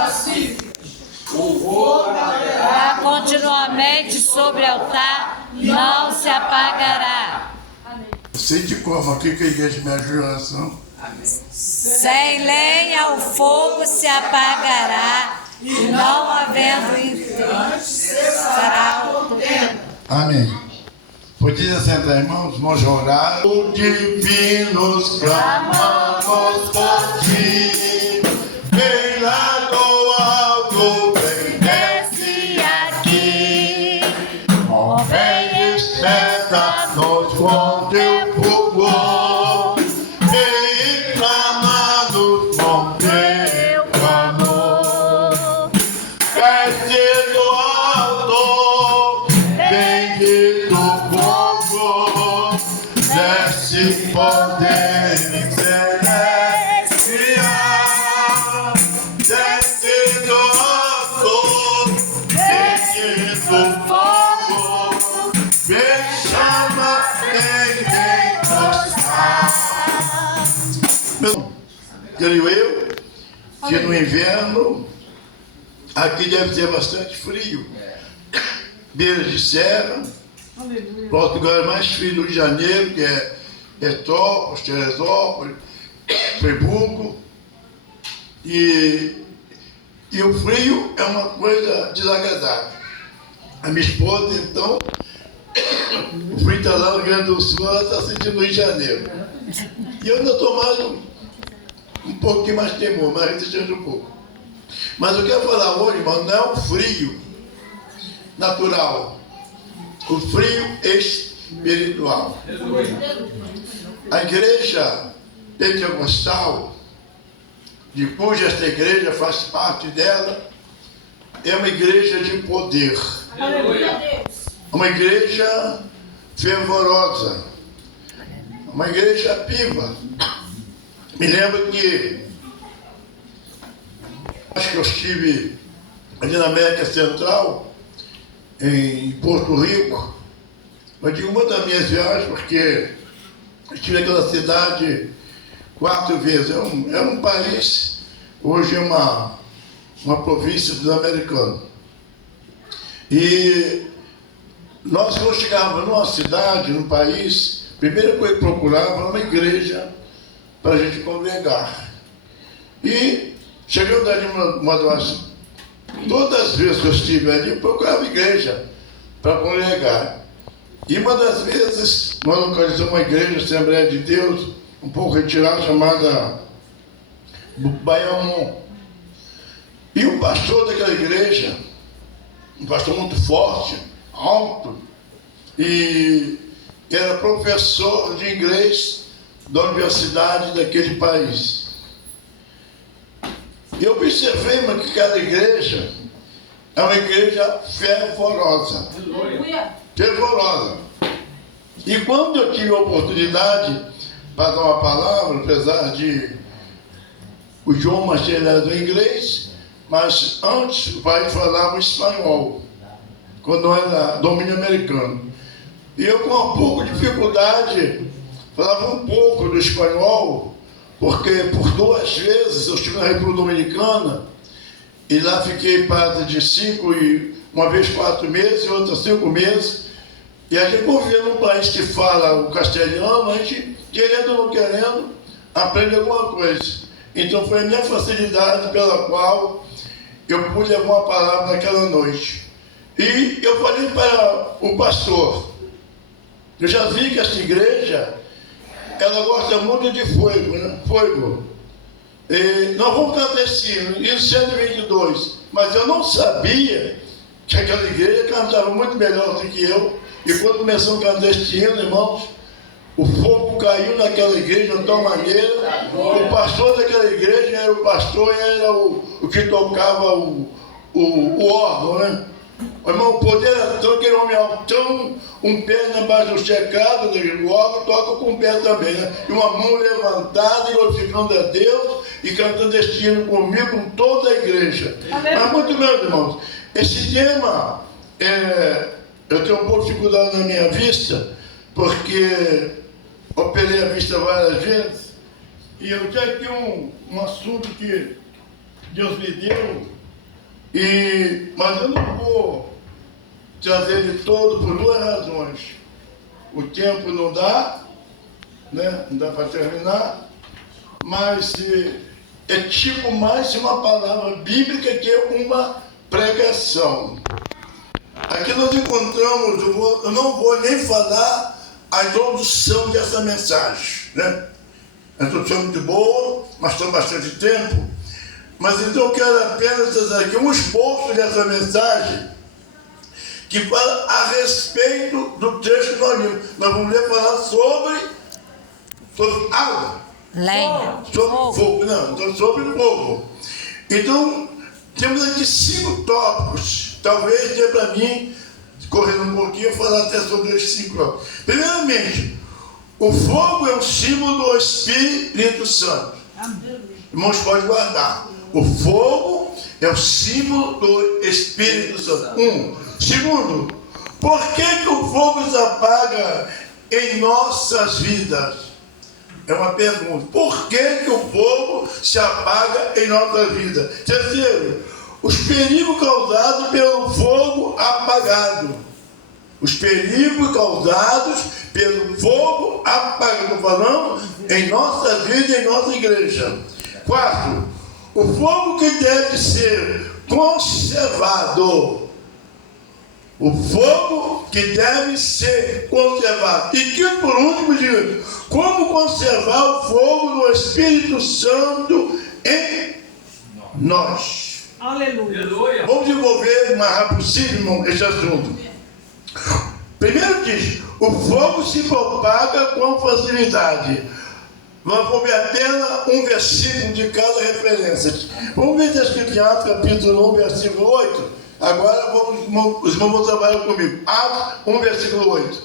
pacíficas. O fogo arderá continuamente sobre o altar, não se apagará. Sei de como aqui que a igreja me ajuda a oração. Sem lenha o fogo se apagará, e não havendo incenso cessará o tempo. Amém. Podia sentar, irmãos, vamos orar. O divinos clamamos por ti, vem lá do alto, vem desce aqui, vem espeta-nos com teu fogo, vem clama-nos com teu amor, desce do alto, vem do fogo, desce poder celestial, desce do alto, desce do fogo, vem chama, vem encostar. Creio eu que no inverno aqui deve ser bastante frio. Beira de serra, Portugal é mais frio do Rio de Janeiro, que é Petrópolis, Teresópolis, Friburgo. E o frio é uma coisa desagradável. A minha esposa, então, o frio está lá no Rio Grande do Sul, ela está sentindo no Rio de Janeiro. E eu ainda estou mais um pouquinho mais temor, mais resistente um pouco. Mas eu quero falar hoje, irmão, não é um frio natural, o frio espiritual. A igreja pentecostal, de cuja esta igreja faz parte dela, é uma igreja de poder. Uma igreja fervorosa, uma igreja viva. Me lembro que acho que eu estive ali na América Central, em Porto Rico, mas de uma das minhas viagens, porque eu estive naquela cidade 4 vezes. É um país, hoje é uma província dos americanos. E nós, quando chegávamos numa cidade, num país, a primeira coisa que procurava era uma igreja para a gente congregar. E chegando ali todas as vezes que eu estive ali, eu procurava igreja para congregar. E uma das vezes, nós localizamos uma igreja, Assembleia de Deus, um pouco retirada, chamada Baiamon. E o pastor daquela igreja, um pastor muito forte, alto, e era professor de inglês da universidade daquele país. E eu observei que cada igreja é uma igreja fervorosa. Fervorosa. E quando eu tive a oportunidade para dar uma palavra, apesar de o João Marcelo do inglês, mas antes o pai falava espanhol, quando era domínio americano. E eu, com um pouco de dificuldade, falava um pouco do espanhol, porque por 2 vezes eu estive na República Dominicana e lá fiquei parte de 5 e uma vez 4 meses e outra 5 meses. E a gente convivia num país que fala o castelhano, a gente, querendo ou não querendo, aprende alguma coisa. Então foi a minha facilidade pela qual eu pude levar uma palavra naquela noite. E eu falei para o pastor, eu já vi que essa igreja, ela gosta muito de fogo, né? Fogo. E nós vamos cantar esse hino, isso 122, mas eu não sabia que aquela igreja cantava muito melhor do que eu. E quando começamos a cantar este hino, irmãos, o fogo caiu naquela igreja de tal maneira. O pastor daquela igreja era o pastor, era o que tocava o órgão, né? Irmão, o poder era tão, aquele homem altão, um pé na base do checado, o órgão toca com o pé também, né? E uma mão levantada, glorificando a Deus e cantando este hino comigo, com toda a igreja. Amém. Mas muito bem, irmãos, esse tema, eu tenho um pouco de dificuldade na minha vista, porque operei a vista várias vezes, e eu tinha aqui um assunto que Deus me deu, mas eu não vou trazer ele todo por duas razões. O tempo não dá, né? Não dá para terminar, mas é tipo mais uma palavra bíblica que uma pregação. Aqui nós encontramos, eu não vou nem falar a introdução dessa mensagem, né? A introdução é muito boa, mas tem bastante tempo. Mas então eu quero apenas trazer aqui um esboço dessa mensagem que fala a respeito do texto que nós lemos. Nós vamos ler falar sobre água. Lenha. Sobre fogo. Não, então sobre fogo. Então, temos aqui 5 tópicos. Talvez dê para mim, correndo um pouquinho, falar até sobre esses 5 tópicos. Primeiramente, o fogo é um símbolo do Espírito Santo. Irmãos, pode guardar. O fogo é o símbolo do Espírito Santo. Segundo, por que o fogo se apaga em nossas vidas? É uma pergunta. Por que o fogo se apaga em nossa vida? Terceiro, os perigos causados pelo fogo apagado. Os perigos causados pelo fogo apagado. Estou falando em nossa vida e em nossa igreja. Quarto, o fogo que deve ser conservado. O fogo que deve ser conservado. E que, por último, digo, como conservar o fogo do Espírito Santo em nós. Aleluia. Vamos desenvolver o mais rápido possível, irmão, esse assunto. Primeiro diz, o fogo se propaga com facilidade. Nós vamos ver apenas um versículo de cada referência. Vamos ver está escrito em Atos capítulo 1, versículo 8. Agora os irmãos vão trabalhar comigo. Atos 1, versículo 8.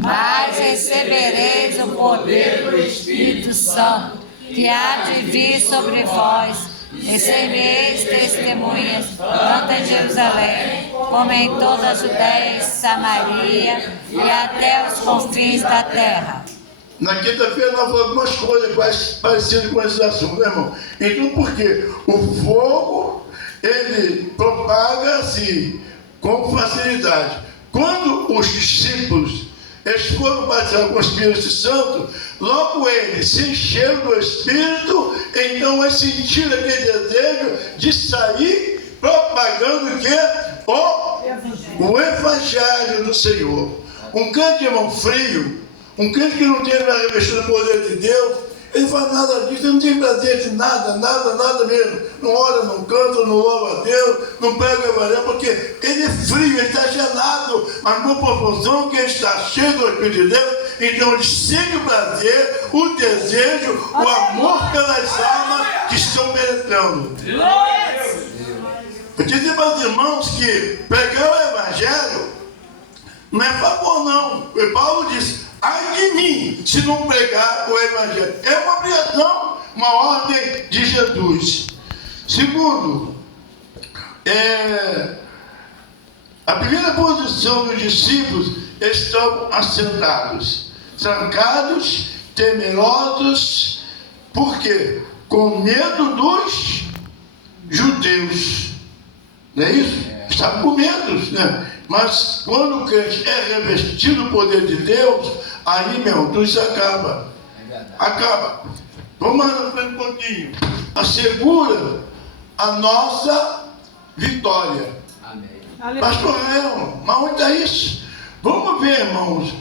Mas recebereis o poder do Espírito Santo, que há de vir sobre vós, e sereis testemunhas, tanto em Jerusalém, como em toda a Judéia e Samaria, e até os confins da terra. Na quinta-feira nós falamos algumas coisas parecidas com esse assunto, né, irmão? Então, por quê? O fogo, ele propaga-se com facilidade. Quando os discípulos eles foram batizados com o Espírito Santo, logo eles se encheram do Espírito, então eles sentiram aquele desejo de sair propagando o quê? O Evangelho do Senhor. Um crente, irmão, frio, um crente que não tem a revestir do poder de Deus, ele faz nada disso, ele não tem prazer de nada mesmo. Não ora, não canta, não louva a Deus, não prega o Evangelho, porque ele é frio, ele está gelado, mas numa proporção que ele está cheio do Espírito de Deus, então ele sente o prazer, o desejo, o amor pelas almas que estão penetrando. Eu disse para os irmãos que pregar o Evangelho não é favor, não. O Paulo disse, ai de mim, se não pregar o Evangelho. É uma obrigação, uma ordem de Jesus. Segundo, a primeira posição dos discípulos estão assentados, trancados, temerosos. Por quê? Com medo dos judeus. Não é isso? Está com medo, né? Mas quando o crente é revestido do poder de Deus, aí, meu, tudo isso acaba. Acaba. Vamos lá um pouquinho. Assegura a nossa vitória. Amém. Pastor Léo, mas onde está isso? Vamos ver, irmãos.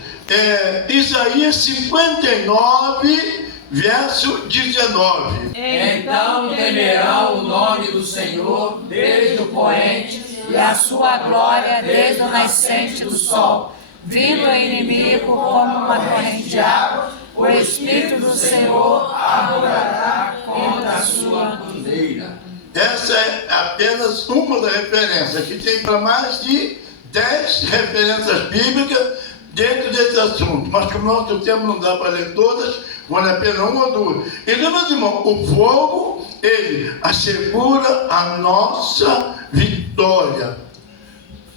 Isaías 59, verso 19. Então temerão o nome do Senhor desde o poente, E a sua glória desde o nascente do sol. Vindo o inimigo como uma corrente de água, o Espírito do Senhor arrojará contra a sua bandeira. Essa é apenas uma das referências. Aqui tem para mais de 10 referências bíblicas dentro desse assunto. Mas como o nosso tempo não dá para ler todas, vale a pena uma ou duas. Então, meus irmãos, o fogo, ele assegura a nossa vitória.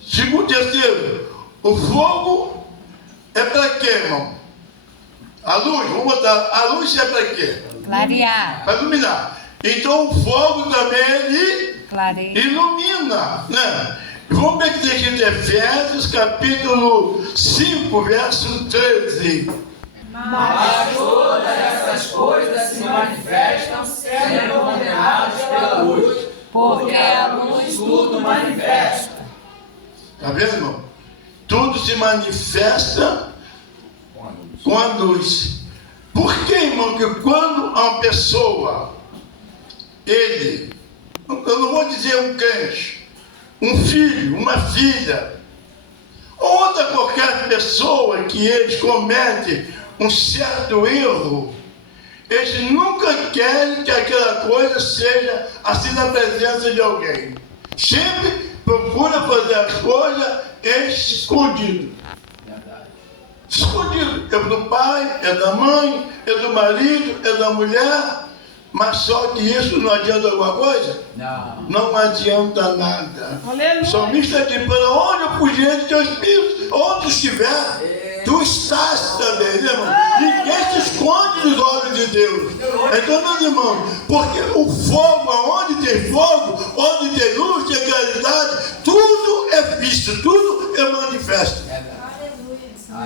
Segundo, terceiro, o fogo é para quê, irmão? A luz, vamos botar, a luz é para quê? Clarear. Para iluminar. Então o fogo também, ele clareia. Ilumina, né? Vamos ver que tem aqui em Efésios, capítulo 5, verso 13. Mas todas essas coisas se manifestam sendo condenadas pela luz, porque a luz tudo manifesta. Está vendo, irmão? Tudo se manifesta com a luz. Por que, irmão, que quando uma pessoa, eu não vou dizer um crente, um filho, uma filha, ou outra qualquer pessoa que eles cometem um certo erro, eles nunca querem que aquela coisa seja assim na presença de alguém. Sempre procura fazer as coisas escondido. Escondido. É do pai, é da mãe, é do marido, é da mulher. Mas só que isso não adianta alguma coisa? Não adianta nada. Aleluia. O salmista diz, para onde eu fugir de teu espírito? Onde estiver, tu estás também, né, irmão? Ninguém se esconde dos olhos de Deus. Então, meus irmãos, porque o fogo, onde tem fogo, onde tem luz, tem claridade, tudo é visto, tudo é manifesto.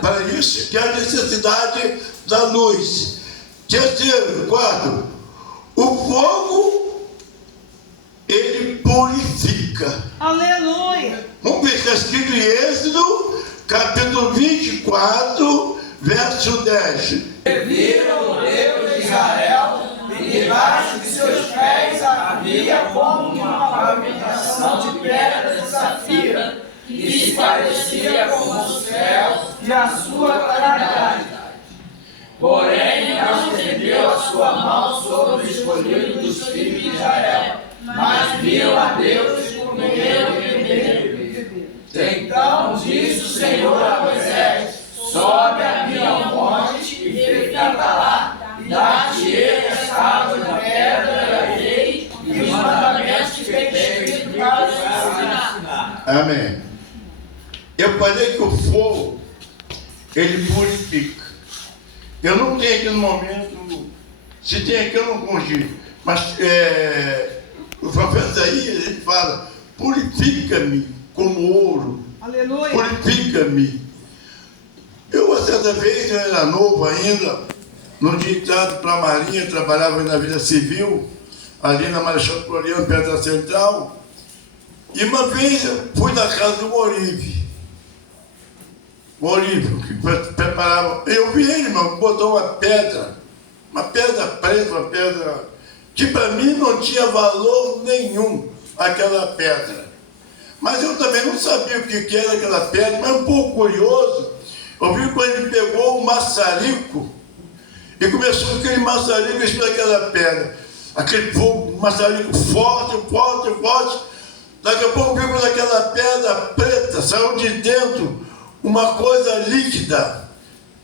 Para isso que há necessidade da luz. Terceiro, quarto, o fogo, ele purifica. Aleluia. Vamos ver, está escrito em Êxodo, capítulo 24, verso 10. Viram o Deus de Israel, e debaixo de seus pés havia como uma pavimentação de pedra de safira, que se parecia com os céus e a sua claridade. Porém, não estendeu a sua mão sobre o escolhido dos filhos de Israel, mas viram a Deus e comeram e beberam. Então disse o Senhor a Moisés: sobe a mim ao monte e fica lá, e dá-te-ei as tábuas da pedra e a lei e os mandamentos que tem escrito para os ensinar. Amém. Eu falei que o fogo, ele purifica. Eu não tenho aqui no momento, se tem aqui eu não consigo, mas o profeta aí, ele fala, purifica-me como ouro. Aleluia. Purifica-me. Eu, certa vez, eu era novo ainda, não tinha entrado para a Marinha, trabalhava na vida civil, ali na Marechal Floriano, perto da Central, e uma vez eu fui na casa do Olívio, que preparava, eu vi ele, irmão, botou uma pedra preta, uma pedra que para mim não tinha valor nenhum, aquela pedra. Mas eu também não sabia o que era aquela pedra, mas um pouco curioso, eu vi quando ele pegou um maçarico e começou aquele maçarico em cima daquela pedra, aquele fogo, um maçarico forte, daqui a pouco veio daquela pedra preta, saiu de dentro uma coisa líquida,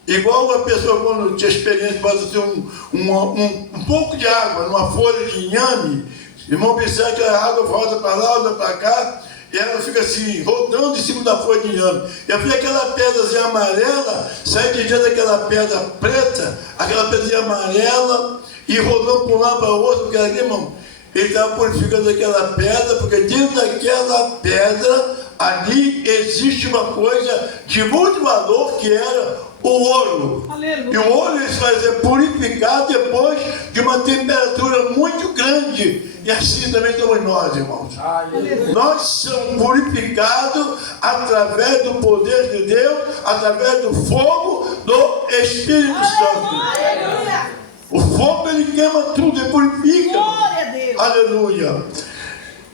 igual uma pessoa quando tinha experiência, pode ter um pouco de água numa folha de inhame, irmão, pensar que a água volta para lá, volta para cá, e ela fica assim, rodando em cima da folha de inhame. Eu vi aquela pedrazinha amarela, sair de dentro daquela pedra preta, aquela pedrazinha amarela, e rolando para um lado para o outro, porque ali, irmão, ele estava purificando aquela pedra, porque dentro daquela pedra, ali existe uma coisa de muito valor, que era o ouro. Aleluia. E o ouro ele vai ser purificado depois de uma temperatura muito grande. E assim também somos nós, irmãos. Aleluia. Nós somos purificados através do poder de Deus, através do fogo do Espírito Santo. Aleluia. O fogo ele queima tudo, ele purifica. Glória a Deus. Aleluia.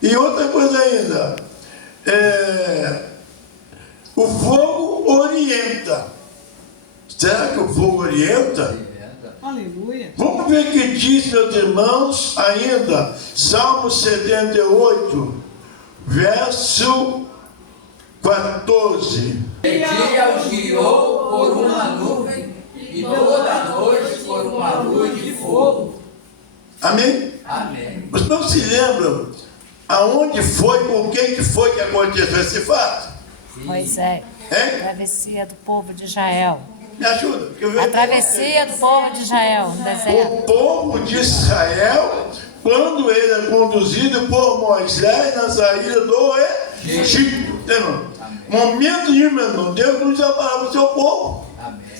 E outra coisa ainda, o fogo orienta. Será que o fogo orienta? Aleluia. Vamos ver o que diz, meus irmãos, ainda, Salmo 78, verso 14. De dia os guiou por uma nuvem, e toda noite por uma luz de fogo. Amém? Amém. Os irmãos se lembram aonde foi, com quem que foi que aconteceu esse fato? Moisés, Hein? travessia do povo de Israel. Me ajuda. A travessia do povo de Israel no deserto. O povo de Israel quando ele é conduzido por Moisés na saída do Egito. Momento nenhum, meu irmão, Deus não separava o seu povo.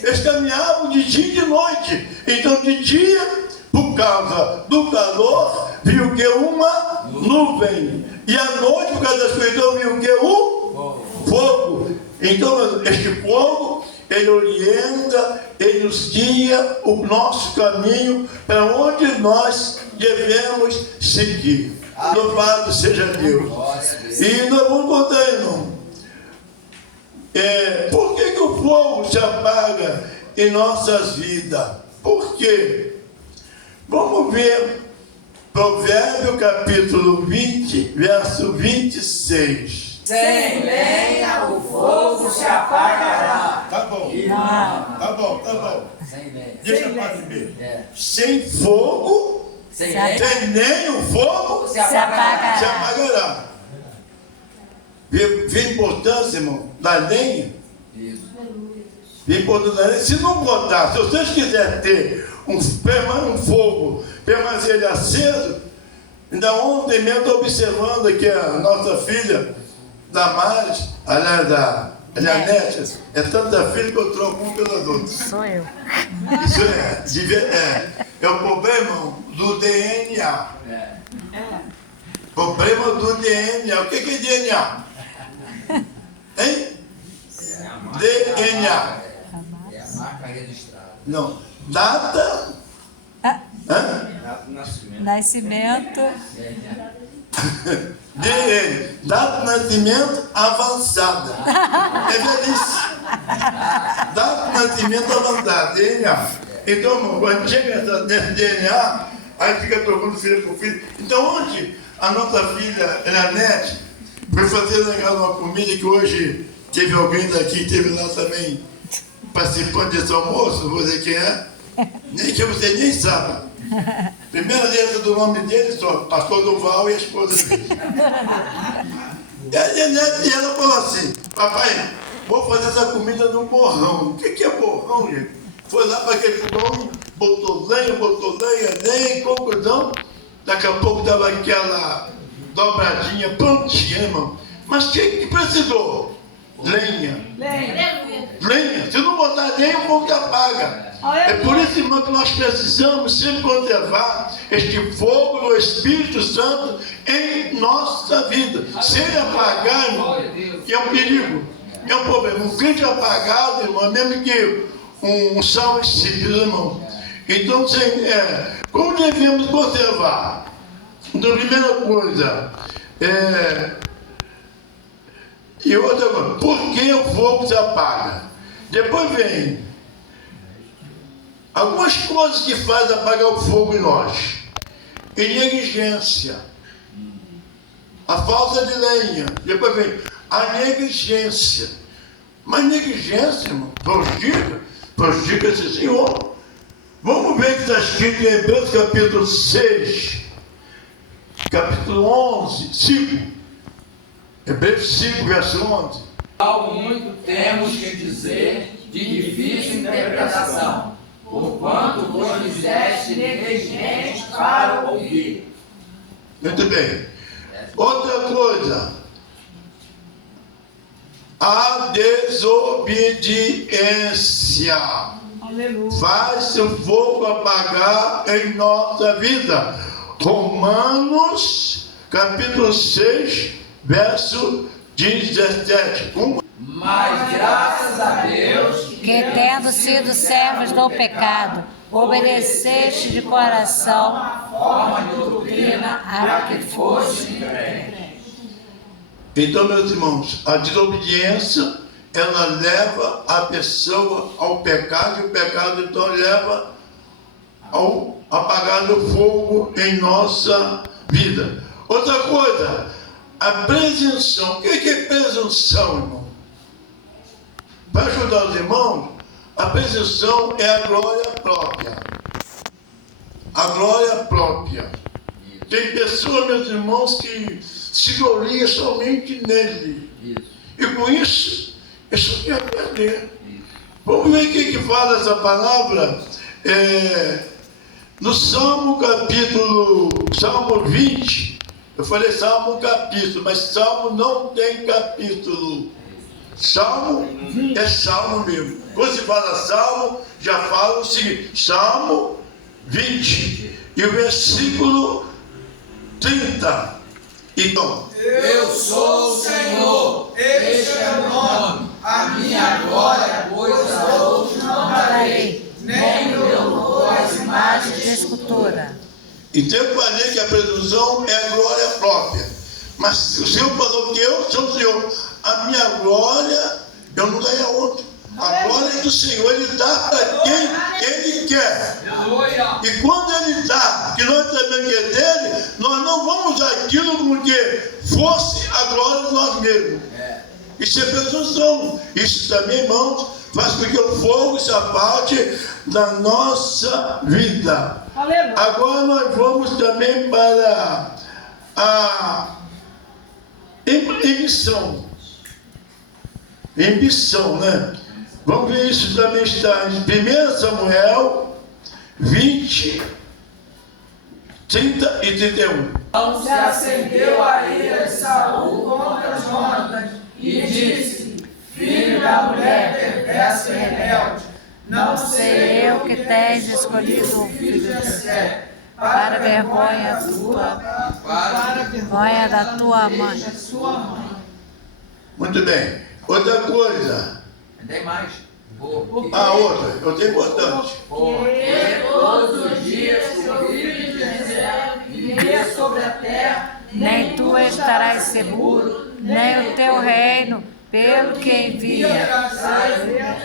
Eles caminhavam de dia e de noite. Então, de dia, por causa do calor, viu que uma nuvem. E à noite, por causa da escuridão, viu que fogo. Então, este fogo, ele orienta, ele nos guia o nosso caminho para onde nós devemos seguir. Louvado seja Deus. E nós vamos contar, irmão. Por que o fogo se apaga em nossas vidas? Por quê? Vamos ver Provérbio capítulo 20, verso 26. Sem lenha o fogo se apagará. Tá bom. Tá bom. Sem lenha. Deixa para primeiro. Sem fogo, Sem nem o fogo se apagará. se apagará. Vê a importância, irmão, da lenha? Isso. Vê a importância da lenha. Se não botar, se vocês quiserem ter um fogo, permanecer ele aceso, ainda ontem mesmo estou observando aqui a nossa filha, Damares, aliás, da Nete, é tanta filha que eu troco um pelas outras. Sou eu. Isso é o problema do DNA. Problema do DNA. O que é DNA? Hein? DNA. É a marca registrada. Não. Data. Data do nascimento. Nascimento. DNA. Data de nascimento avançada. É velhice. Data de nascimento avançada. DNA. Então, irmão, quando chega nesse DNA, aí fica trocando filho por filho. Então, ontem, a nossa filha, Nete, foi fazer legal uma comida que hoje teve alguém daqui que esteve lá também participando desse almoço, vou dizer quem é, nem que você nem sabe. Primeira letra do nome dele só, pastor Duval e a esposa dele. E ela falou assim, papai, vou fazer essa comida no borrão. O que é borrão, gente? Foi lá para aquele fogão, botou lenha, e conclusão, daqui a pouco dava aquela dobradinha prontinha, irmão. Mas o que precisou? Lenha. Se não botar lenha, o fogo apaga. É por isso, irmão, que nós precisamos sempre conservar este fogo do Espírito Santo em nossa vida. Se ele apagar, irmão, é um perigo, é um problema. Um crente apagado, irmão, é mesmo que um sal insípido, irmão. Então, como devemos conservar? Então, primeira coisa, e outra coisa, por que o fogo se apaga? Depois vem algumas coisas que fazem apagar o fogo em nós. E negligência. A falta de lenha. Depois vem a negligência. Mas negligência, irmão, prejudica esse Senhor. Vamos ver o que está escrito em Hebreus capítulo 6, capítulo 11, 5. Hebreus 5, verso 11. Algo muito temos que dizer de difícil interpretação, porquanto vos fizeste negligente para ouvir. Muito bem. Outra coisa. A desobediência. Aleluia. Faz o fogo apagar em nossa vida. Romanos, capítulo 6, verso 17. Mas graças a Deus Que tendo sido servos do pecado, obedeceste de coração a forma de doutrina a que fosse crente. Então, meus irmãos, a desobediência, ela leva a pessoa ao pecado, e o pecado então leva ao apagar do fogo em nossa vida. Outra coisa, a presunção. O que é presunção, irmão? Para ajudar os irmãos, a presunção é a glória própria. A glória própria. Tem pessoas, meus irmãos, que se gloriam somente nele. E com isso, isso quer perder. Vamos ver o que fala essa palavra No Salmo 20, eu falei Salmo capítulo, mas Salmo não tem capítulo. Salmo é Salmo mesmo. Quando se fala Salmo, já fala o seguinte, Salmo 20, e o versículo 30. Então, Eu sou o Senhor, este é o nome, a minha glória, pois a outro não darei, nem meu louvor às Imagem de escultura. então eu falei que a presunção é a glória própria. Mas o Senhor falou que eu sou o Senhor. A minha glória, eu não dei a outro. A glória é do Senhor, Ele dá para quem Ele quer. E quando Ele dá, que nós sabemos que é dele, nós não vamos usar aquilo como que fosse a glória de nós mesmos. Isso é presunção. Isso também, irmãos, faz com que o fogo se apalte da nossa vida. Aleluia. Agora nós vamos também para a ambição. Ambição, né? Vamos ver isso também está em 1 Samuel 20, 30 e 31. Então se acendeu a ira de Saul contra Jonatas e disse: filho da mulher perversa e rebelde, não sei eu que tens escolhido o filho de Jessé Para a vergonha da tua mãe. Muito bem. Outra coisa. Tem mais. Outra importante. Porque todos os dias que o filho de Jessé vivia sobre a terra, Nem tu estarás seguro, nem o teu reino, pelo que envia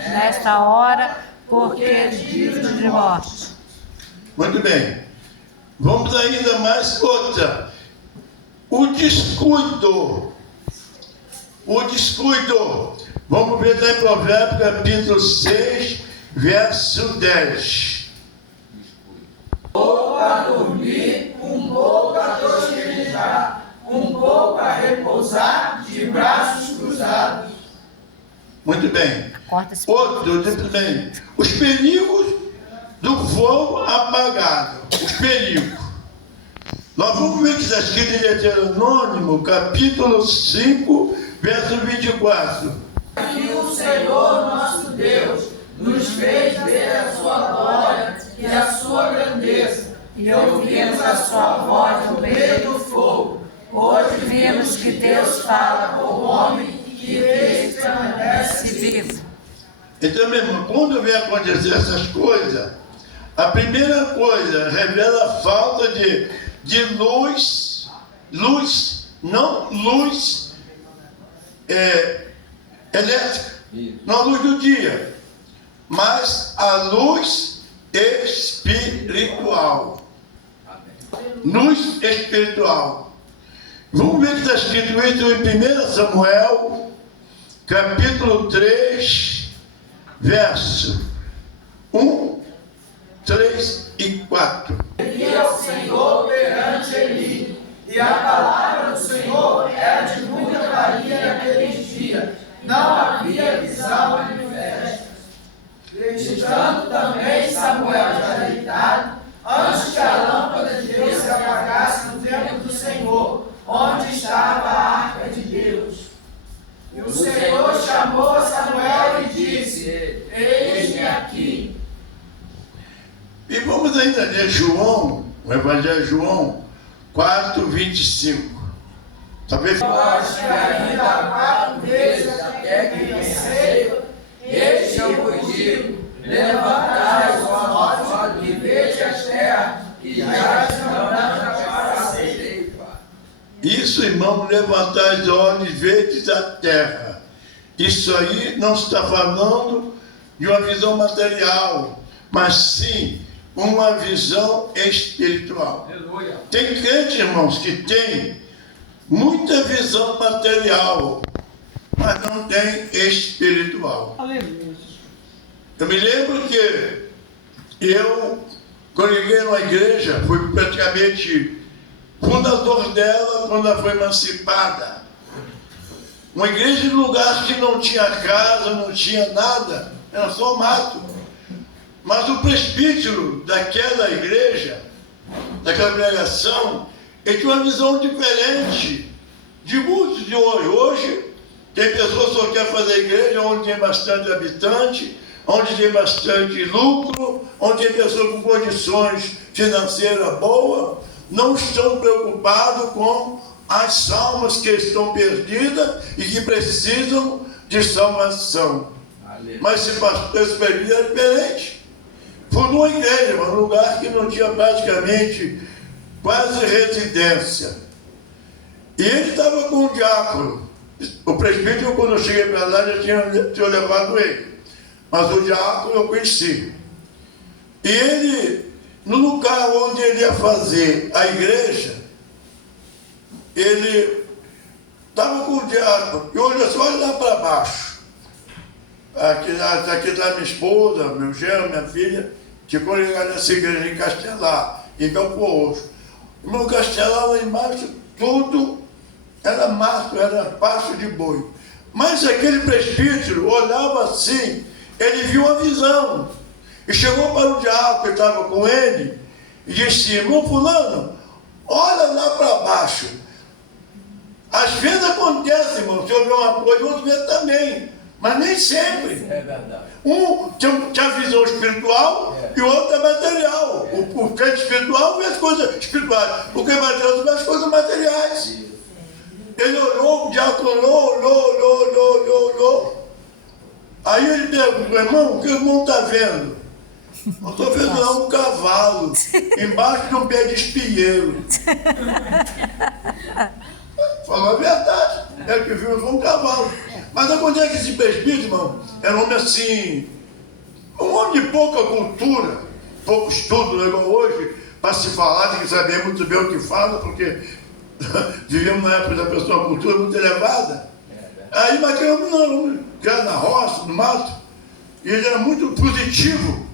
nesta hora, porque digno de morte. Muito bem. Vamos ainda mais outra. O descuido. O descuido. Vamos ver lá em Provérbios capítulo 6, verso 10. pouco a dormir, pouco a tosquenejar, pouco a repousar, de braços cruzados. Muito bem. Corta esse Outro, também. Os perigos do fogo apagado. Os perigos. Nós vamos ver que está escrito em Deuteronômio, capítulo 5, verso 24. Que o Senhor nosso Deus nos fez ver a sua glória e a sua grandeza, e ouvimos a sua voz no meio do fogo. Hoje vimos que Deus fala com o homem que este permanece vivo. Então, meu irmão, quando vem acontecer essas coisas, a primeira coisa revela a falta de luz, não luz elétrica, não a luz do dia, mas a luz espiritual. Luz espiritual. Vamos ver que está escrito isso em 1 Samuel, capítulo 3, verso 1, 3 e 4. E ao Senhor perante Eli, e a palavra do Senhor era de muita valia naqueles dias, não havia visão manifesta. Estando também Samuel já deitado, antes que a lâmpada de Deus se apagasse no templo do Senhor, onde estava a arca de Deus. E o Senhor chamou a Samuel e disse: eis-me aqui. E vamos ainda ler João, o Evangelho de João 4, 25. Talvez. Vós que ainda há 4 meses até que venceis, este eu vos digo: levantai os olhos e vede as terras que já estão para ser. Isso, irmão, levantar os olhos e verdes a terra. Isso aí não está falando de uma visão material, mas sim uma visão espiritual. Aleluia. Tem crente, irmãos, que tem muita visão material, mas não tem espiritual. Aleluia. Eu me lembro que eu congreguei numa igreja, fui praticamente fundador dela quando ela foi emancipada. Uma igreja em lugar que não tinha casa, não tinha nada, era só mato. Mas o presbítero daquela igreja, daquela congregação, ele tinha uma visão diferente de muitos de hoje. Hoje, tem pessoas que só querem fazer igreja onde tem bastante habitante, onde tem bastante lucro, onde tem pessoas com condições financeiras boas, não estão preocupados com as almas que estão perdidas e que precisam de salvação. Mas esse presbítero era diferente. Foi numa igreja, mas num lugar que não tinha praticamente quase residência. E ele estava com um diácono. O presbítero, quando eu cheguei para lá, já tinha levado ele. Mas o diácono eu conheci. E ele, no lugar onde ele ia fazer a igreja, ele estava com o diácono. E olha só, olha lá para baixo. Aqui está minha esposa, meu genro, minha filha, que congregaram nessa igreja em Castelar, em Belfor Roxo. O meu Castelar lá embaixo, tudo era mato, era pasto de boi. Mas aquele presbítero olhava assim, ele viu uma visão. E chegou para o diácono que estava com ele e disse: irmão fulano, olha lá para baixo. Às vezes acontece, irmão, se eu ver uma coisa, outro vê também. Mas nem sempre. É verdade. Um tinha visão espiritual e o outro é material. O crente espiritual vê as coisas espirituais. O que é material vê as coisas materiais. Ele olhou, o diácono olhou. Aí ele perguntou: irmão, o que o irmão está vendo? Eu estou vendo lá um cavalo embaixo de um pé de espinheiro. Falou a verdade. É que viu um cavalo. Mas acontece que esse presbítero, irmão, era um homem assim, um homem de pouca cultura, pouco estudo, né, igual hoje, para se falar, tem que saber muito bem o que fala, porque vivemos na época da pessoa, uma cultura muito elevada. Aí, mas aquele homem não, criado na roça, no mato, e ele era muito positivo.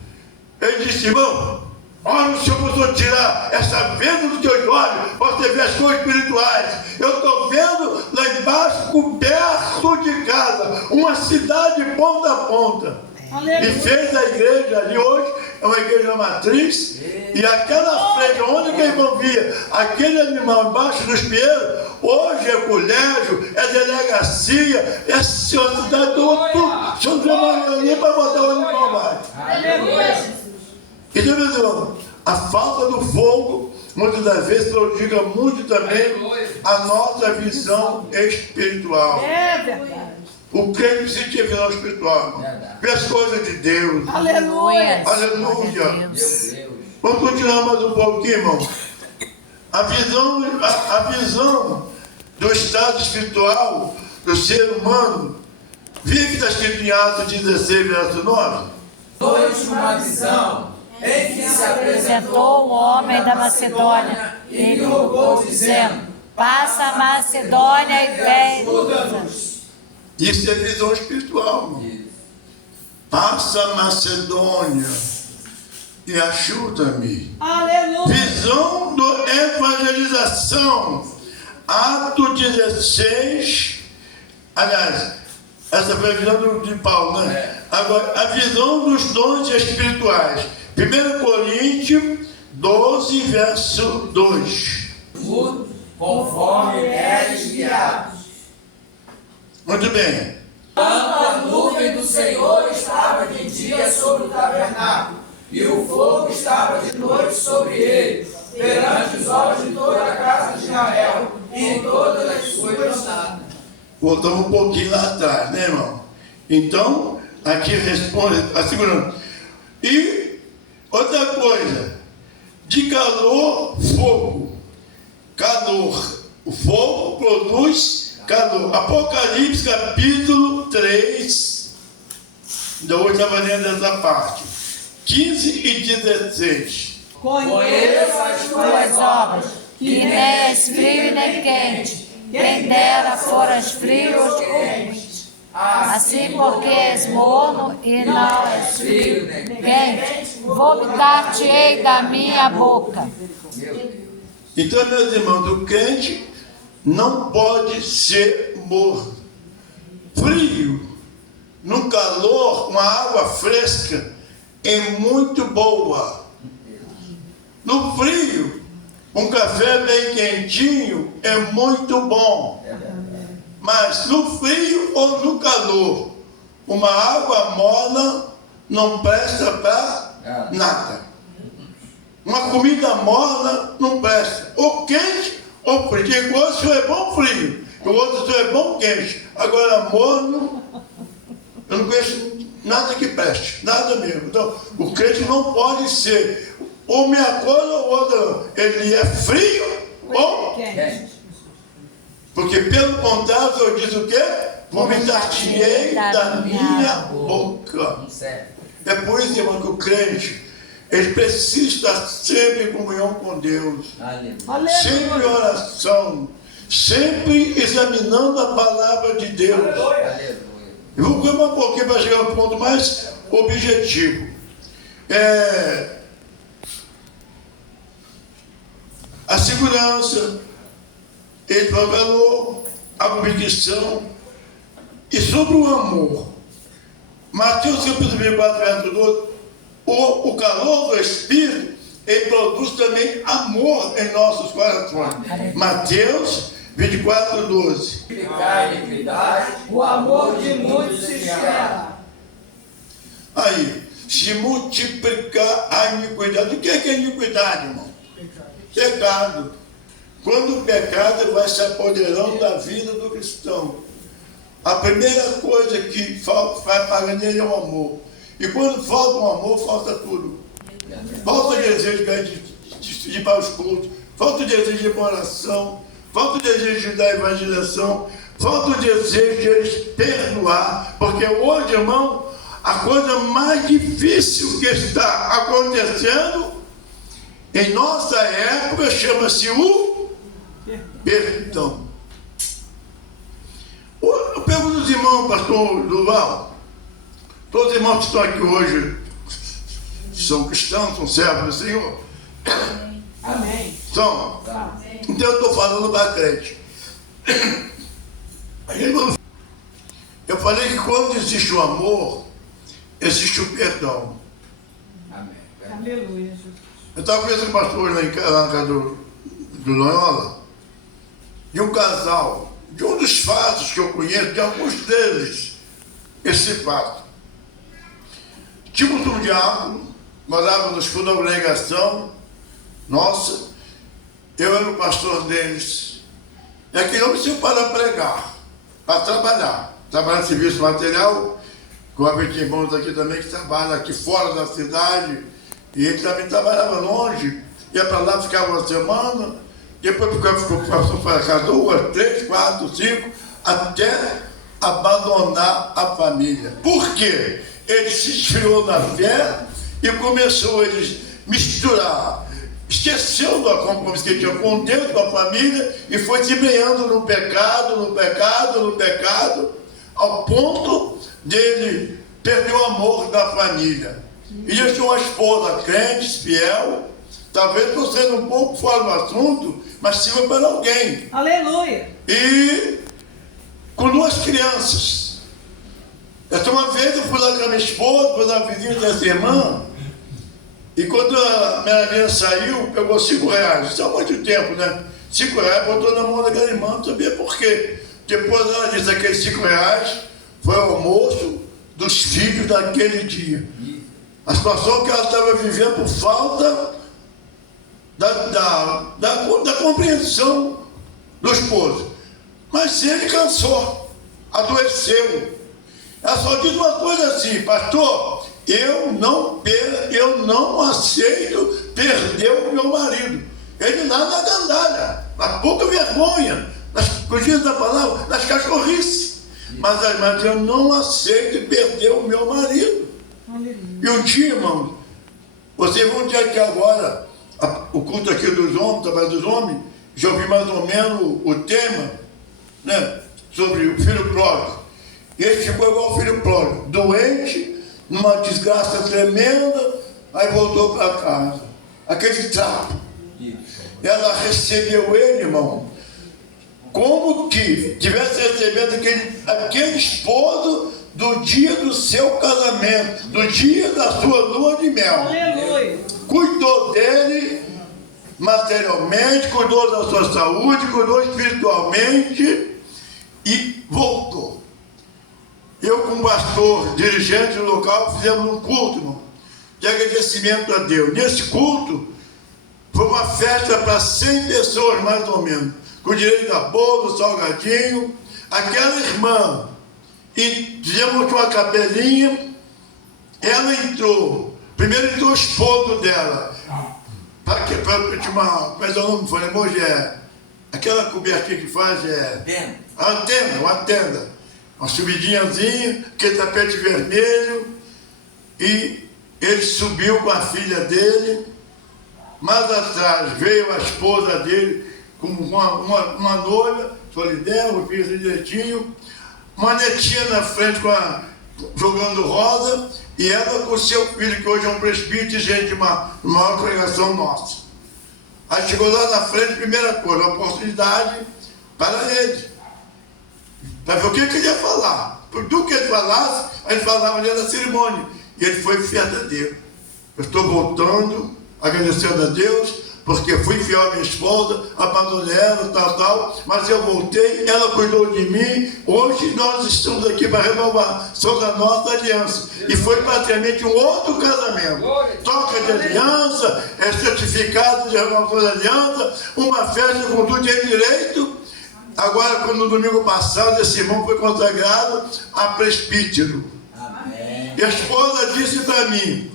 Ele disse: irmão, olha, o Senhor precisou tirar essa venda dos teus olhos para você ver as coisas espirituais. Eu estou vendo lá embaixo, coberto de casa, uma cidade ponta a ponta. Aleluia. E fez a igreja ali hoje, é uma igreja matriz, e aquela frente, onde que ele via aquele animal embaixo do espinheiro, hoje é colégio, é delegacia, é cidade do tudo. Se eu não tiver nem para botar o animal mais. Aleluia. E meu, a falta do fogo, muitas das vezes, prejudica muito também a nossa visão espiritual. É verdade. O crente precisa ter visão espiritual, ver as coisas de Deus. Aleluia. Aleluia. Vamos continuar mais um pouquinho, irmão. A visão do estado espiritual do ser humano. Vê que está escrito em Atos 16, verso 9. Dois, uma visão em que se Apresentou o homem da Macedônia e lhe rogou, dizendo: passa a Macedônia e vem. ajuda-nos. Isso é visão espiritual, irmão. Passa a Macedônia e ajuda-me. Aleluia. Visão do evangelização. Atos 16. Aliás, essa foi a visão de Paulo, né? Agora, a visão dos dons espirituais. 1 Coríntios 12, verso 2. Tudo conforme eres guiados. Muito bem. A nuvem do Senhor estava de dia sobre o tabernáculo, e o fogo estava de noite sobre ele, perante os olhos de toda a casa de Israel, e em todas as suas nadas. Voltamos um pouquinho lá atrás, né, irmão? Então, aqui responde a segunda. E outra coisa, de calor, fogo. Calor. O fogo produz calor. Apocalipse, capítulo 3. Ainda hoje estava lendo essa parte. 15 e 16. Conheço as tuas Tuas obras, que nem és frio e nem quente, quem dera foras frio ou quente. Assim porque és morno e não és frio nem quente, vomitar-te-ei da minha boca. Então, meus irmãos, o crente não pode ser morno. Frio, no calor, uma água fresca, é muito boa. No frio, um café bem quentinho é muito bom. Mas no frio ou no calor, uma água morna não presta para nada. Uma comida morna não presta. Ou quente ou frio. Tem coisa que só é bom frio, o outro só é bom quente. Agora morno, eu não conheço nada que preste, nada mesmo. Então, o crente não pode ser ou meia coisa ou outra. Ele é frio ou Quente. porque pelo contrário, eu diz o quê? Vomitar-te-ei da minha boca. É por isso, irmão, que o crente, ele precisa estar sempre em comunhão com Deus. Sempre em oração. Sempre examinando a palavra de Deus. Eu vou correr um pouquinho para chegar ao ponto mais objetivo. A segurança, ele valor, a convicção e sobre o amor. Mateus capítulo 24, verso 12, o calor do Espírito, ele produz também amor em nossos corações. Mateus 24, 12. O amor de muitos se esfriará. Aí, se multiplicar a iniquidade. O que é iniquidade, irmão? Pecado. Quando o pecado vai se apoderando da vida do cristão, a primeira coisa que vai pagar nele é o amor. E quando falta o amor, falta tudo. Falta o desejo de ir para os cultos, falta o desejo de oração, falta o desejo de dar evangelização, falta o desejo de eles perdoar. Porque hoje, irmão, a coisa mais difícil que está acontecendo em nossa época chama-se o perdão. Eu pergunto aos irmãos, pastor Duval, todos os irmãos que estão aqui hoje são cristãos, são servos do Senhor? Amém. São? Amém. Então eu estou falando para crente. Eu falei que quando existe o amor, existe o perdão. Aleluia, Jesus. Eu estava conversando com o pastor lá na casa do Loyola, de um casal, de um dos fatos que eu conheço, de alguns deles, esse fato. Tínhamos um diácono, morávamos no fundo da congregação, nossa, eu era o pastor deles. E aquele homem saiu para pregar, para trabalhar no serviço material, com a gente irmãos aqui também que trabalham aqui fora da cidade, e ele também trabalhava longe, ia para lá, ficava uma semana, depois passou para cá 2, 3, 4, 5, até abandonar a família. Por quê? Ele se esfriou na fé e começou a misturar. Esqueceu do compromisso que ele tinha com Deus, com a família, e foi se empenhando no pecado, ao ponto dele perder o amor da família. E eu tinha uma esposa crente, fiel. Talvez estou sendo um pouco fora do assunto, mas sirva para alguém. Aleluia. E com 2 crianças. Essa uma vez eu fui lá com a minha esposa, fui na visita dessa irmã, e quando a minha menina saiu, pegou R$5. Isso há muito tempo, né? R$5, botou na mão daquela irmã, não sabia por quê. Depois ela disse que aqueles R$5 foi o almoço dos filhos daquele dia. A situação que ela estava vivendo por falta da compreensão do esposo. Mas ele cansou, adoeceu. Ela só diz uma coisa assim: pastor, eu não aceito perder o meu marido. Ele lá na gandalha, na pouca vergonha, nas coisas da palavra, nas cachorrices. Mas eu não aceito perder o meu marido. E um dia, irmão, vocês vão ter aqui agora o culto aqui dos homens, o trabalho dos homens, já ouvi mais ou menos o tema, né, sobre o filho pródigo. E ele ficou igual ao filho pródigo, doente, numa desgraça tremenda, aí voltou para casa. Aquele trapo. Ela recebeu ele, irmão, como que tivesse recebendo aquele esposo do dia do seu casamento, do dia da sua lua de mel. Aleluia. Cuidou dele materialmente, cuidou da sua saúde, cuidou espiritualmente e voltou. Eu, como pastor, dirigente do local, fizemos um culto, irmão, de agradecimento a Deus. Nesse culto, foi uma festa para 100 pessoas, mais ou menos, com direito a bolo, salgadinho. Aquela irmã, e fizemos uma capelinha, ela entrou, primeiro entrou o esposo dela, para mas o nome foi, hoje aquela cobertinha que faz, uma tenda, uma subidinhazinha, aquele tapete vermelho, e ele subiu com a filha dele. Mais atrás veio a esposa dele com uma noiva, solidária, fez direitinho, uma netinha na frente jogando roda, e ela com o seu filho, que hoje é um presbítero e gente de uma maior congregação nossa. Aí chegou lá na frente, primeira coisa, uma oportunidade para ele, para ver o que ele ia falar. Por tudo que ele falasse, a gente falava ali na cerimônia, e ele foi verdadeiro. Eu estou voltando, agradecendo a Deus, porque fui fiel à minha esposa, abandonei ela, tal, mas eu voltei, ela cuidou de mim. Hoje nós estamos aqui para renovar sobre a nossa aliança. E foi praticamente um outro casamento. Troca de aliança, certificado de renovação de aliança, uma festa com tudo em direito. Agora, quando no domingo passado, esse irmão foi consagrado a presbítero. Amém. E a esposa disse para mim: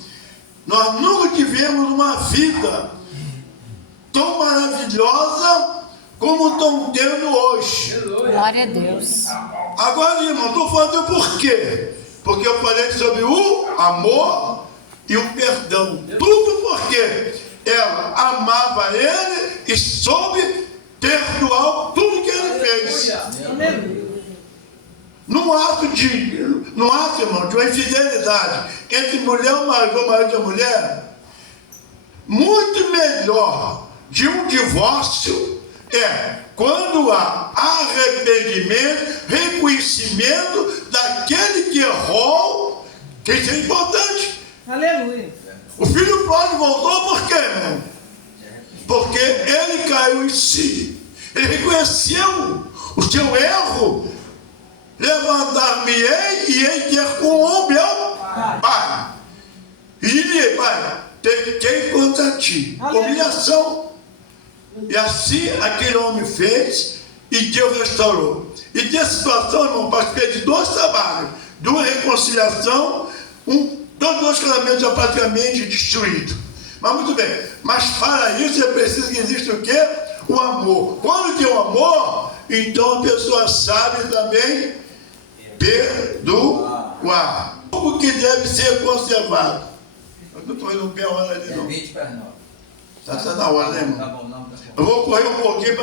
nós nunca tivemos uma vida tão maravilhosa como estão tendo hoje. Glória a Deus. Agora, irmão, estou falando por quê? Porque eu falei sobre o amor e o perdão. Tudo porque ela amava ele e soube perdoar tudo que ele fez. Num ato, irmão, de uma infidelidade entre mulher e marido e mulher, muito melhor de um divórcio é quando há arrependimento, reconhecimento daquele que errou, que isso é importante. Aleluia. O filho pródigo voltou por quê, irmão? Porque ele caiu em si. Ele reconheceu o seu erro. Levantar-me-ei e hei ter com o meu pai. E direi: pai, pequei contra ti. Humilhação. E assim aquele homem fez e Deus restaurou. E dessa situação, irmão, participei de 2 trabalhos, de uma reconciliação, dois casamentos já praticamente destruídos. Mas muito bem, mas para isso é preciso que exista o quê? O amor. Quando tem o amor, então a pessoa sabe também perdoar. O que deve ser conservado. Eu não estou indo bem a hora ali, não. 20 para 9. Está na hora, né, irmão? Tá bom, não. Eu vou correr um pouquinho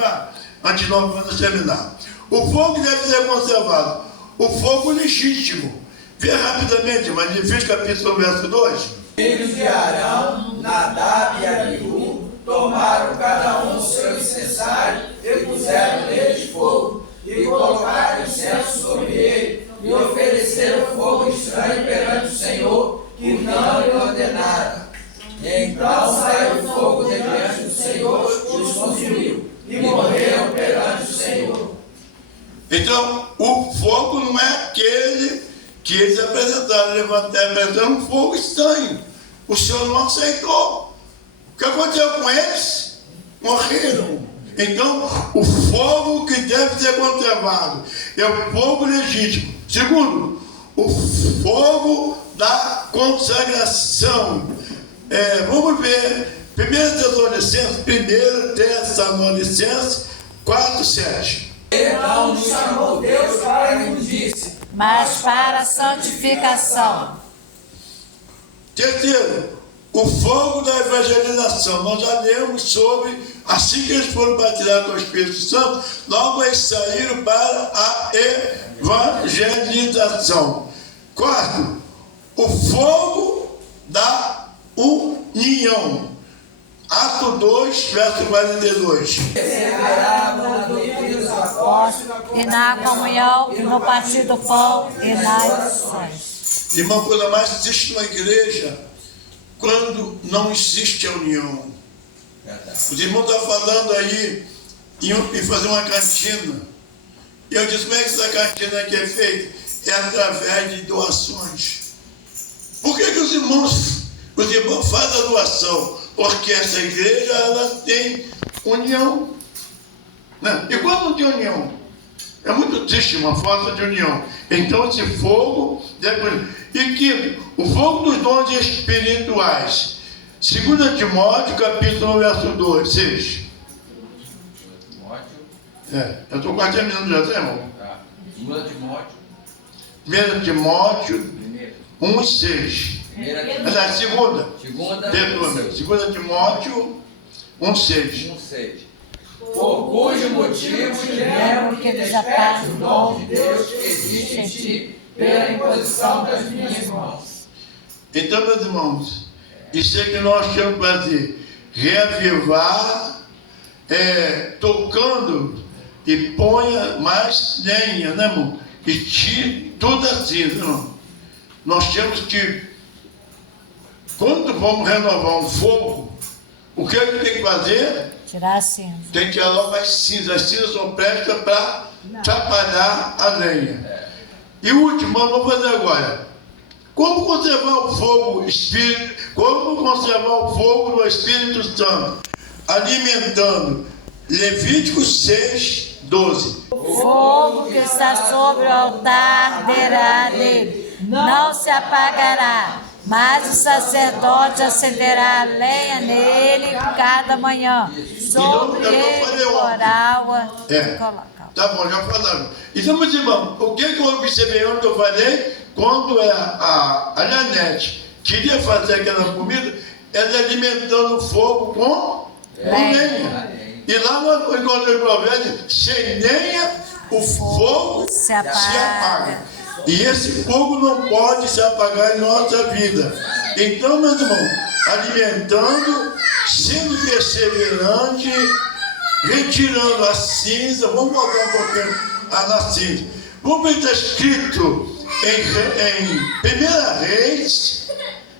antes de nós terminar. O fogo deve ser conservado. O fogo legítimo. Vê rapidamente, mas Levítico capítulo verso 2. Filhos de Arão, Nadab e Abiú, tomaram cada um seu incensário e puseram nele fogo, e colocaram incenso sobre ele, e ofereceram fogo estranho perante o Senhor, que não lhe ordenara. Então saiu fogo de diante do Senhor e os consumiu, e morreram perante o Senhor. Então, o fogo não é aquele que eles apresentaram, apresentaram um fogo estranho. O Senhor não aceitou. O que aconteceu com eles? Morreram. Então, o fogo que deve ser conservado é o fogo legítimo. Segundo, o fogo da consagração. Vamos ver, 1 Tessalonicenses 4:7. Então nos chamou Deus para e nos disse: Mas para a santificação. Terceiro, o fogo da evangelização. Nós já lemos sobre, assim que eles foram batizados com o Espírito Santo, logo eles saíram para a evangelização. Quarto, o fogo da união. Atos 2, verso 42. perseveravam na doutrina dos apóstolos sacerdócio, e na comunhão, e no partir do pão, e nas orações. Irmão, coisa mais triste na igreja, quando não existe a união. Os irmãos estão falando aí em fazer uma cantina. E eu disse, como é que essa cantina aqui é feita? É através de doações. Por que os irmãos fazem a doação? Porque essa igreja, ela tem união. Né? E quando não tem união? É muito triste uma falta de união. Então esse fogo... E quinto, o fogo dos dons espirituais. 2 Timóteo, capítulo 1, verso 2, 6. Eu estou quase terminando já, tá, irmão? 1 Timóteo 1, 6. Aliás, 2 Timóteo 1, 6. Por cujo motivo lembro que desperte o dom de Deus que existe em ti, pela imposição das minhas mãos. Então, meus irmãos, isso é que nós temos que fazer: reavivar, tocando, e ponha mais lenha, né, irmão? E tire toda a cinza, irmão. Nós temos que, quando vamos renovar um fogo, o que a gente tem que fazer? Tirar a cinza. Tem que tirar logo as cinzas. As cinzas são prestas para atrapalhar a lenha. E o último, nós vamos fazer agora. Como conservar o fogo do Espírito Santo? Alimentando. Levítico 6, 12. O fogo que está sobre o altar arderá nele, não se apagará, mas o sacerdote acenderá a lenha nele cada manhã, sobre ele porá colocar. Tá bom, já falamos. Então, meus irmãos, o que eu observei ontem que eu falei? Quando a Janete queria fazer aquela comida, ela alimentando o fogo com lenha. E lá no encontro de Provérbios, sem lenha, o fogo se apaga. E esse fogo não pode se apagar em nossa vida. Então, meus irmãos, alimentando, sendo perseverante, retirando a cinza. Vamos voltar um pouquinho na cinza. Como está escrito em 1 Reis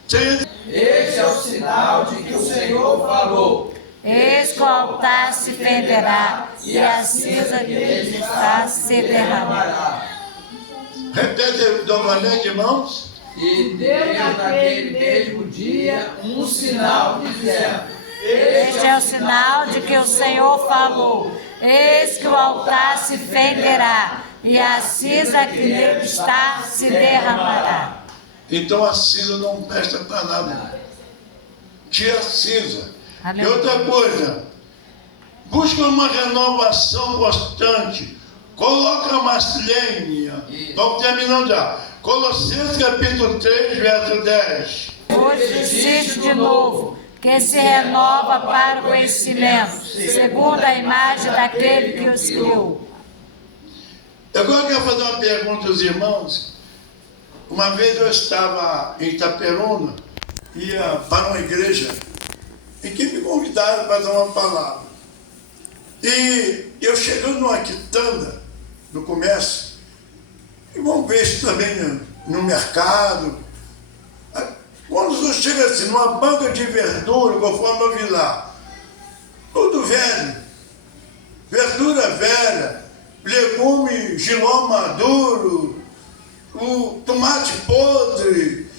13. Este é o sinal de que o Senhor falou. Eis que o altar se fenderá, e a cinza que nele está se derramará. Repete novamente, irmãos. E deu naquele mesmo dia um sinal, dizendo: Este é o sinal de que o Senhor falou. Eis que o altar se fenderá, e a cinza que nele está se derramará. Então a cinza não presta para nada. Tira a cinza. Aleluia. E outra coisa, busca uma renovação constante. Coloca mais lenha. Estamos terminando já. Colossenses capítulo 3, verso 10. Hoje existe de novo, que se renova para o conhecimento, segundo a imagem daquele que os criou. Agora eu quero fazer uma pergunta aos irmãos. Uma vez eu estava em Itaperuna, ia para uma igreja, em que me convidaram para dar uma palavra. E eu chegando numa quitanda, no comércio, e vamos ver isso também no mercado. Quando você chega assim, numa banca de verdura, conforme eu vi lá, tudo velho, verdura velha, legume, giló maduro, o tomate podre,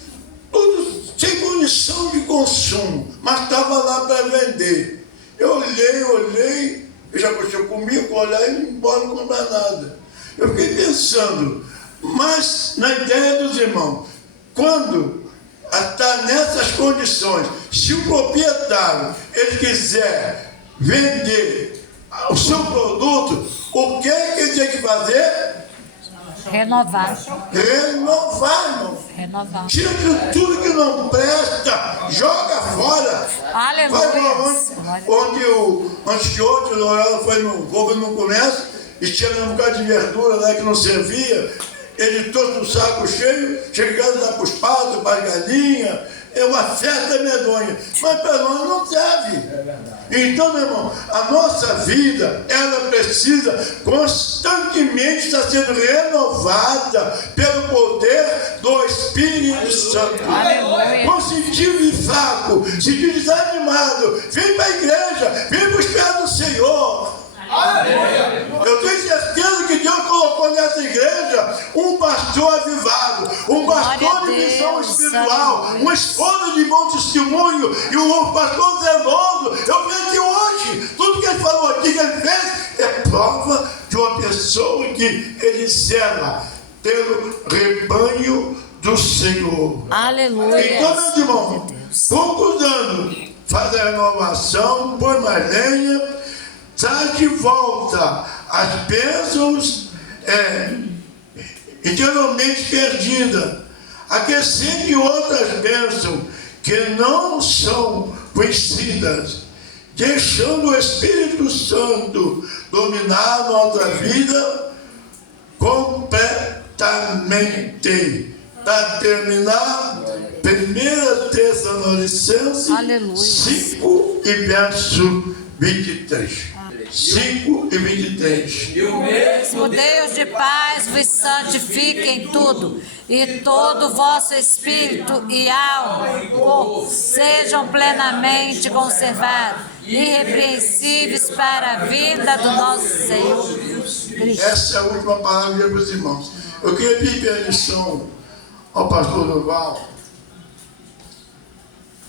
tudo sem condição de consumo, mas estava lá para vender. Eu olhei, eu já comi, vou olhar e ir embora, não comprar nada. Eu fiquei pensando, mas na ideia dos irmãos, quando está nessas condições, se o proprietário ele quiser vender o seu produto, o que é que ele tem que fazer? Renovar. Irmão. Renovar. Tira tudo que não presta, joga fora. Aleluia. Vai para onde antes de ontem, ela foi no comércio e tinha um bocado de verdura lá que não servia. Ele trouxe um saco cheio, chega em casa, dá para os patos, para as galinhas, é uma festa medonha. Mas para nós não serve. Então, meu irmão, a nossa vida, ela precisa constantemente estar sendo renovada pelo poder do Espírito Santo. Aleluia. Com sentido fraco, sentido desanimado, vem para a igreja, vem buscar do Senhor. Eu tenho certeza que Deus colocou nessa igreja um pastor avivado, um pastor de missão espiritual, uma esposa de bom testemunho e um pastor zeloso. Eu creio que hoje, tudo que ele falou aqui, que ele fez, é prova de uma pessoa que ele zela pelo rebanho do Senhor. Aleluia. Então, meus irmãos, concordando, faz a renovação, põe mais lenha, traz de volta as bênçãos interiormente perdidas, acrescente outras bênçãos que não são conhecidas, deixando o Espírito Santo dominar a nossa vida completamente. Para terminar, 1 Tessalonicenses 5 e verso 23. 5 e 23. O Deus de paz vos santifique em tudo, e todo o vosso espírito e alma e corpo sejam plenamente conservados, irrepreensíveis para a vinda do nosso Senhor Cristo. Essa é a última palavra para os irmãos. Eu queria pedir permissão ao pastor Duval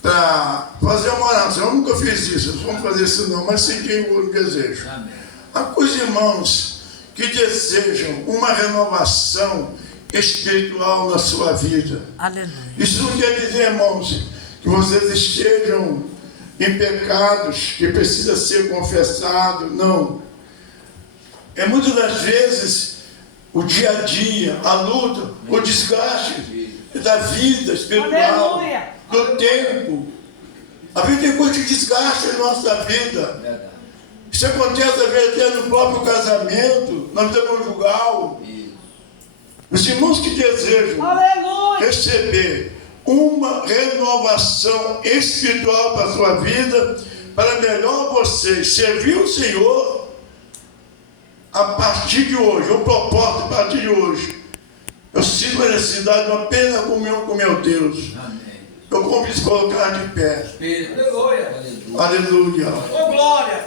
para fazer uma oração. Eu nunca fiz isso, não vamos fazer isso não, mas senti o desejo. Os irmãos que desejam uma renovação espiritual na sua vida. Aleluia. Isso não quer dizer, irmãos, que vocês estejam em pecados que precisa ser confessado, não. É muitas das vezes o dia a dia, a luta, o desgaste da vida espiritual, do tempo. A vida tem coisa que desgasta a nossa vida. Isso acontece às vezes até no próprio casamento, na vida conjugal. Os irmãos que desejam receber uma renovação espiritual para a sua vida, para melhor vocês servir o Senhor a partir de hoje, o propósito a partir de hoje. Eu sinto a necessidade de uma plena comunhão com meu Deus. Eu convido a se colocar de pé. Aleluia. Aleluia. Oh, glória.